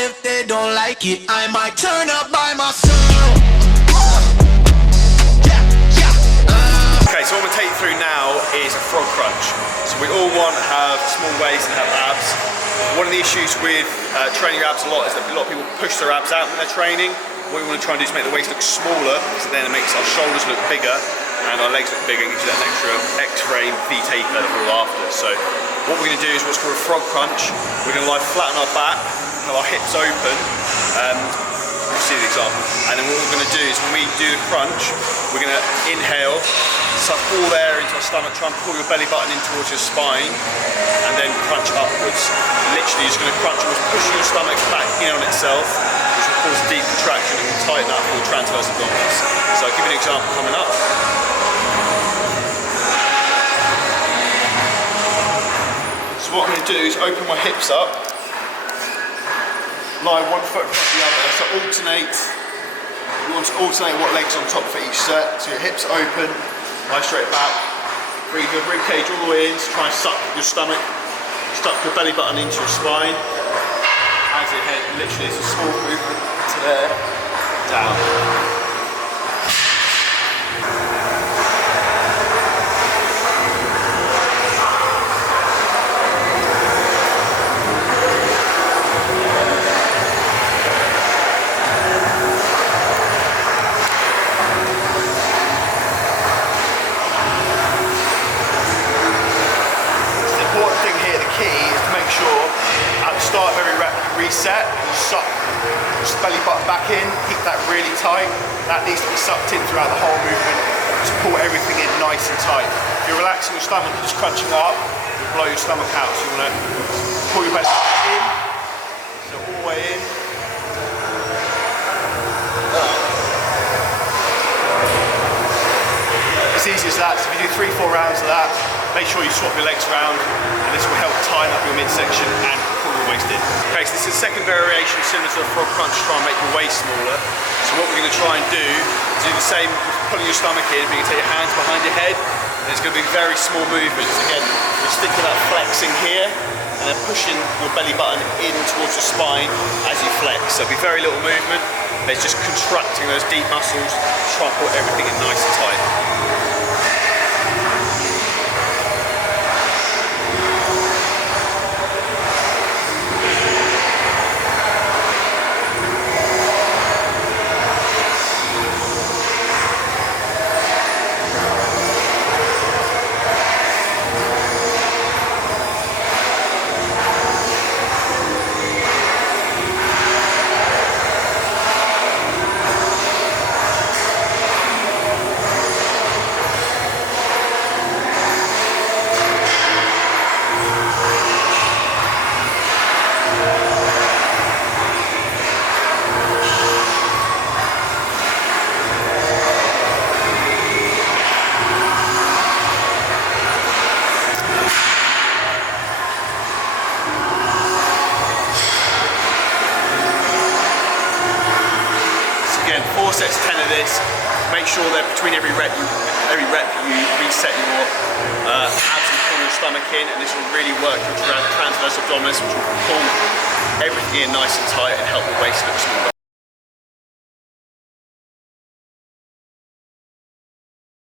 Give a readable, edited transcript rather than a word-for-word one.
if they don't like it, I might turn up by myself. Okay, so what I'm going to take you through now is a frog crunch. So we all want to have small waist and have abs. One of the issues with training your abs a lot is that a lot of people push their abs out when they're training. What we want to try and do is make the waist look smaller, so then it makes our shoulders look bigger and our legs look bigger and gives you that extra X-frame V taper that we're all after. So what we're going to do is what's called a frog crunch. We're going to lie flat on our back, have our hips open. You'll see the example. And then what we're going to do is when we do the crunch, we're going to inhale, suck all the air into our stomach, try and pull your belly button in towards your spine, and then crunch upwards. Literally, you're just going to crunch, almost pushing your stomach back in on itself, which will cause a deep contraction and will tighten up your transverse abdominis. So I'll give you an example coming up. So what I'm going to do is open my hips up, lie one foot in front of the other, so alternate. You want to alternate what legs on top for each set. So your hips open, lie straight back, breathe your rib cage all the way in, so try and suck your stomach, stuck your belly button into your spine. As your head literally is a small movement to there, down. Start of every rep, you reset, you suck your belly button back in, keep that really tight. That needs to be sucked in throughout the whole movement to pull everything in nice and tight. If you're relaxing your stomach and just crunching up, you'll blow your stomach out. So you want to pull your belly button in, so all the way in. It's easy as that, so if you do 3-4 rounds of that, make sure you swap your legs around, and this will help tighten up your midsection and pull your waist in. Okay, so this is the second variation similar to a frog crunch to try and make your waist smaller. So what we're going to try and do is do the same with pulling your stomach in, but you can take your hands behind your head, and it's going to be very small movements. Again, you stick to that flexing here, and then pushing your belly button in towards your spine as you flex. So it'll be very little movement, but it's just contracting those deep muscles to try and pull everything in nice and tight. Again, 4 sets, 10 of this. Make sure that between every rep you reset your abs and pull your stomach in, and this will really work your transverse abdominis, which will pull everything in nice and tight and help the waist look smaller.